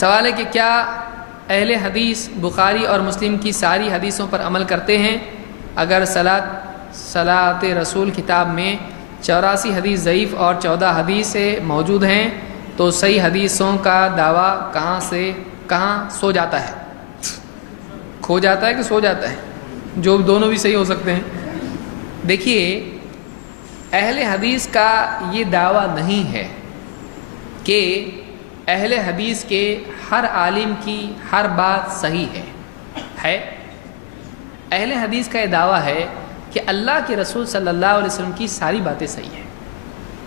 سوال ہے کہ کیا اہل حدیث بخاری اور مسلم کی ساری حدیثوں پر عمل کرتے ہیں؟ اگر صلاۃ رسول کتاب میں 84 حدیث ضعیف اور 14 حدیثیں موجود ہیں تو صحیح حدیثوں کا دعویٰ کہاں سو جاتا ہے؟ کھو جاتا ہے کہ سو جاتا ہے؟ جو دونوں بھی صحیح ہو سکتے ہیں۔ دیکھیے، اہل حدیث کا یہ دعویٰ نہیں ہے کہ اہل حدیث کے ہر عالم کی ہر بات صحیح ہے۔ اہل حدیث کا یہ دعویٰ ہے کہ اللہ کے رسول صلی اللہ علیہ وسلم کی ساری باتیں صحیح ہیں۔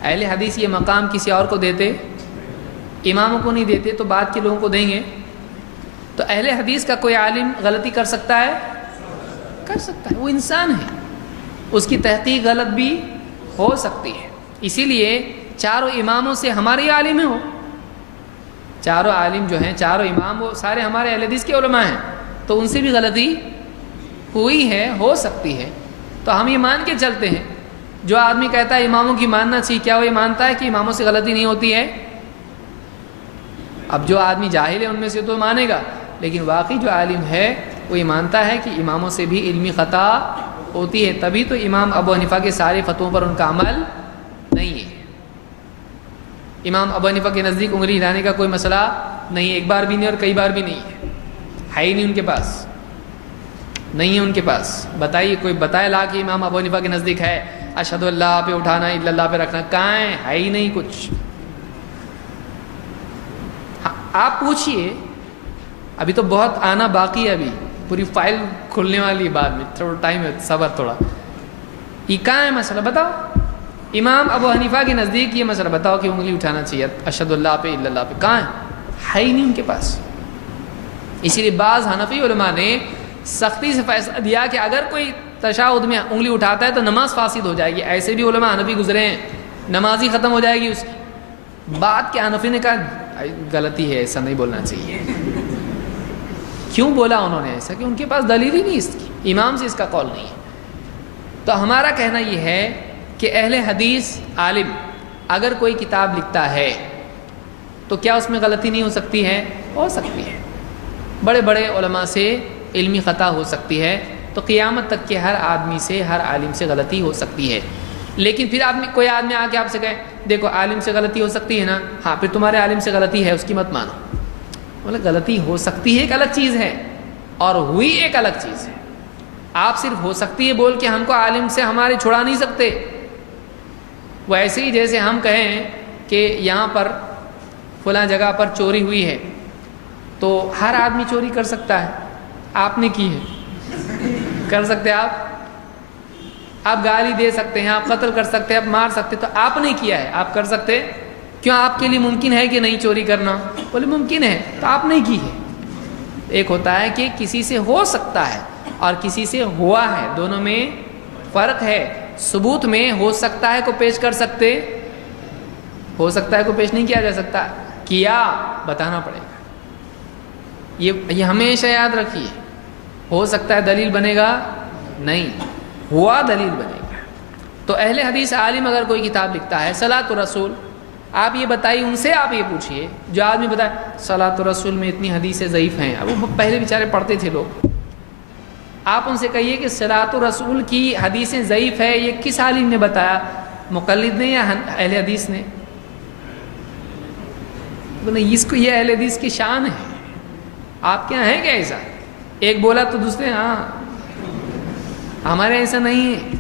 اہل حدیث یہ مقام کسی اور کو دیتے، اماموں کو نہیں دیتے تو بعد کے لوگوں کو دیں گے۔ تو اہل حدیث کا کوئی عالم غلطی کر سکتا ہے؟ کر سکتا ہے، وہ انسان ہے، اس کی تحقیق غلط بھی ہو سکتی ہے۔ اسی لیے چاروں اماموں سے ہمارے عالم ہو، چاروں عالم جو ہیں، چاروں امام، وہ سارے ہمارے اہل حدیث کے علماء ہیں، تو ان سے بھی غلطی ہوئی ہے، ہو سکتی ہے، تو ہم یہ مان کے چلتے ہیں۔ جو آدمی کہتا ہے اماموں کی ماننا چاہیے، کیا وہ یہ مانتا ہے کہ اماموں سے غلطی نہیں ہوتی ہے؟ اب جو آدمی جاہل ہے ان میں سے تو مانے گا، لیکن واقعی جو عالم ہے وہ یہ مانتا ہے کہ اماموں سے بھی علمی خطا ہوتی ہے، تبھی تو امام ابو حنیفہ کے سارے فتووں پر ان کا عمل نہیں ہے۔ امام ابو حنیفہ کے نزدیک انگلی ہلانے کا کوئی مسئلہ نہیں ہے، ایک بار بھی نہیں اور کئی بار بھی نہیں ہے ہی نہیں ان کے پاس، نہیں ہے ان کے پاس۔ بتائیے، کوئی بتائے لا کہ امام ابو حنیفہ کے نزدیک ہے اشہد اللہ پہ اٹھانا، الا اللہ پہ رکھنا، کہاں ہے ہی نہیں کچھ۔ آپ پوچھئے، ابھی تو بہت آنا باقی ہے، ابھی پوری فائل کھلنے والی بعد میں، تھوڑا ٹائم ہے، صبر تھوڑا۔ یہ کہاں ہے مسئلہ بتاؤ؟ امام ابو حنیفہ کے نزدیک یہ مسئلہ بتاؤ کہ انگلی اٹھانا چاہیے اشہد اللہ پہ الا اللہ پہ، کہاں ہے ہی نہیں ان کے پاس۔ اسی لیے بعض حنفی علماء نے سختی سے فیصلہ دیا کہ اگر کوئی تشہد میں انگلی اٹھاتا ہے تو نماز فاسد ہو جائے گی۔ ایسے بھی علماء حنفی گزرے ہیں، نماز ہی ختم ہو جائے گی اس کی۔ بعد کے حنفی نے کہا غلطی ہے، ایسا نہیں بولنا چاہیے۔ کیوں بولا انہوں نے ایسا؟ کہ ان کے پاس دلیل ہی نہیں اس کی، امام سے اس کا قول نہیں ہے۔ تو ہمارا کہنا یہ ہے کہ اہل حدیث عالم اگر کوئی کتاب لکھتا ہے تو کیا اس میں غلطی نہیں ہو سکتی ہے؟ ہو سکتی ہے۔ بڑے بڑے علماء سے علمی خطا ہو سکتی ہے، تو قیامت تک کے ہر آدمی سے، ہر عالم سے غلطی ہو سکتی ہے۔ لیکن پھر کوئی آدمی آ کے آپ سے کہے دیکھو عالم سے غلطی ہو سکتی ہے نا، ہاں پھر تمہارے عالم سے غلطی ہے، اس کی مت مانو۔ مطلب غلطی ہو سکتی ہے ایک الگ چیز ہے، اور ہوئی ایک الگ چیز ہے۔ آپ صرف ہو سکتی ہے بول کے ہم کو عالم سے ہمارے چھڑا نہیں سکتے۔ وہ ایسے ہی جیسے ہم کہیں کہ یہاں پر فلاں جگہ پر چوری ہوئی ہے، تو ہر آدمی چوری کر سکتا ہے، آپ نے کی ہے، کر سکتے آپ گالی دے سکتے ہیں، آپ قتل کر سکتے ہیں، آپ مار سکتے، تو آپ نے کیا ہے، آپ کر سکتے؟ کیوں آپ کے لیے ممکن ہے کہ نہیں چوری کرنا؟ بولے ممکن ہے، تو آپ نے کی ہے۔ ایک ہوتا ہے کہ کسی سے ہو سکتا ہے اور کسی سے ہوا ہے، دونوں میں فرق ہے۔ ثبوت میں ہو سکتا ہے کو پیش کر سکتے، ہو سکتا ہے کو پیش نہیں کیا جا سکتا، کیا بتانا پڑے گا۔ یہ ہمیشہ یاد رکھیے، ہو سکتا ہے دلیل بنے گا نہیں، ہوا دلیل بنے گا۔ تو اہل حدیث عالم اگر کوئی کتاب لکھتا ہے صلاۃ الرسول، آپ یہ بتائیے، ان سے آپ یہ پوچھئے، جو آدمی بتائے صلاۃ الرسول میں اتنی حدیثیں ضعیف ہیں، اب وہ پہلے بیچارے پڑھتے تھے لوگ، آپ ان سے کہیے کہ صلاۃ الرسول کی حدیثیں ضعیف ہے، یہ کس عالم نے بتایا؟ مقلد نے یا اہل حدیث نے؟ اس کو یہ اہل حدیث کی شان ہے، آپ کے یہاں ہے کیا ایسا؟ ایک بولا تو دوسرے ہاں، ہمارے ایسا نہیں ہے۔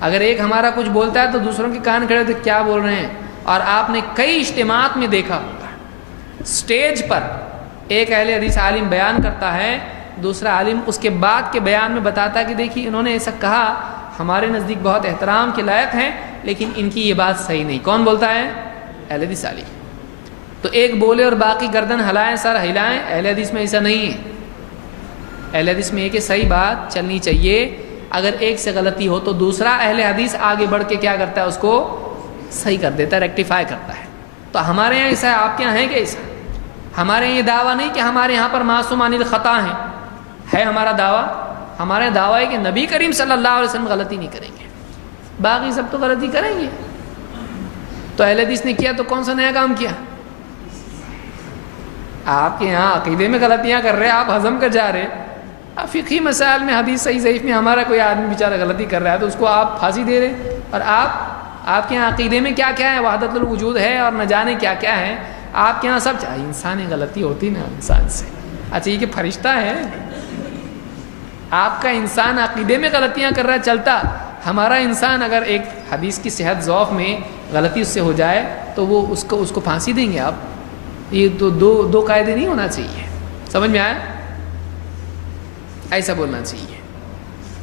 اگر ایک ہمارا کچھ بولتا ہے تو دوسروں کے کان کھڑے ہوتے کیا بول رہے ہیں۔ اور آپ نے کئی اجتماعات میں دیکھا ہوگا، سٹیج پر ایک اہل حدیث عالم بیان کرتا ہے، دوسرا عالم اس کے بعد کے بیان میں بتاتا ہے کہ دیکھیے انہوں نے ایسا کہا، ہمارے نزدیک بہت احترام کے لائق ہیں، لیکن ان کی یہ بات صحیح نہیں۔ کون بولتا ہے؟ اہل حدیث عالم۔ تو ایک بولے اور باقی گردن ہلائیں، سر ہلائیں، اہل حدیث میں ایسا نہیں ہے۔ اہل حدیث میں کہ صحیح بات چلنی چاہیے، اگر ایک سے غلطی ہو تو دوسرا اہل حدیث آگے بڑھ کے کیا کرتا ہے؟ اس کو صحیح کر دیتا ہے، ریکٹیفائی کرتا ہے۔ تو ہمارے یہاں ایسا ہے، آپ کے یہاں ہے کہ ایسا؟ ہمارے یہاں یہ دعویٰ نہیں کہ ہمارے یہاں پر معصوم عن الخطا ہیں، ہے ہمارا دعویٰ؟ ہمارا دعویٰ ہے کہ نبی کریم صلی اللہ علیہ وسلم غلطی نہیں کریں گے، باقی سب تو غلطی کریں گے۔ تو اہل حدیث نے کیا تو کون سا نیا کام کیا؟ آپ کے یہاں عقیدے میں غلطیاں کر رہے ہیں، آپ ہضم کر جا رہے ہیں، اب فقہی مسائل میں حدیث صحیح ضعیف میں ہمارا کوئی آدمی بیچارہ غلطی کر رہا ہے تو اس کو آپ پھانسی دے رہے، اور آپ کے یہاں عقیدے میں کیا کیا ہے، وحدت الوجود ہے اور نہ جانے کیا کیا ہے آپ کے یہاں سب انسان غلطی ہوتی نا انسان سے، اچھا یہ کہ فرشتہ ہے، آپ کا انسان عقیدے میں غلطیاں کر رہا ہے چلتا، ہمارا انسان اگر ایک حدیث کی صحت ضعف میں غلطی اس سے ہو جائے تو وہ اس کو پھانسی دیں گے آپ؟ یہ تو دو قاعدے نہیں ہونا چاہیے، سمجھ میں آیا؟ ایسا بولنا چاہیے۔